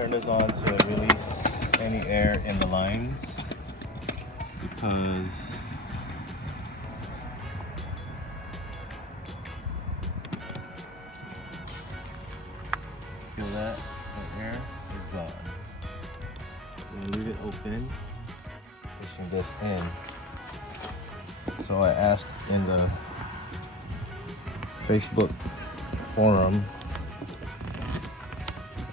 turn this on to release any air in the lines because feel that the air is gone. We'll leave it open, pushing this in. So I asked in the Facebook forum,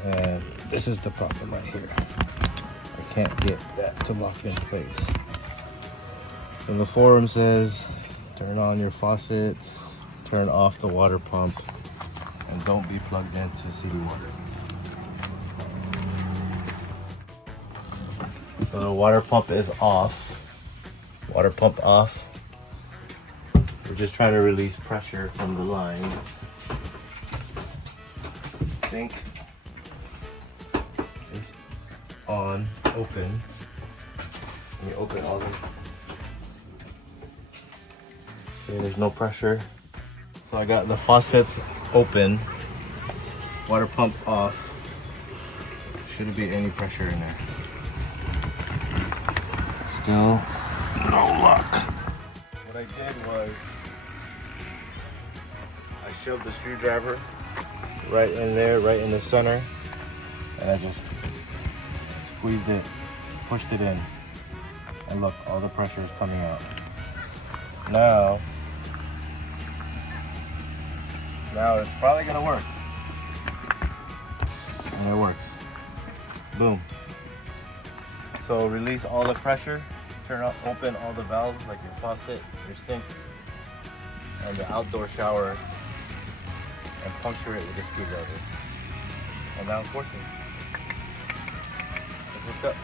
and this is the problem right here. I can't get that to lock in place. And the forum says, turn on your faucets, turn off the water pump, and don't be plugged into city water. So the water pump is off. Water pump off. We're just trying to release pressure from the line. Sink is on, open. Let me open all them. Okay, there's no pressure. So I got the faucets open, water pump off. Shouldn't be any pressure in there. Still no luck. What I did was I shoved the screwdriver right in there, right in the center, and I just squeezed it, pushed it in, and look, all the pressure is coming out. Now it's probably gonna work. And it works. Boom. So release all the pressure, open all the valves like your faucet, your sink, and the outdoor shower, and puncture it with a screwdriver. And now it's working. It's hooked up.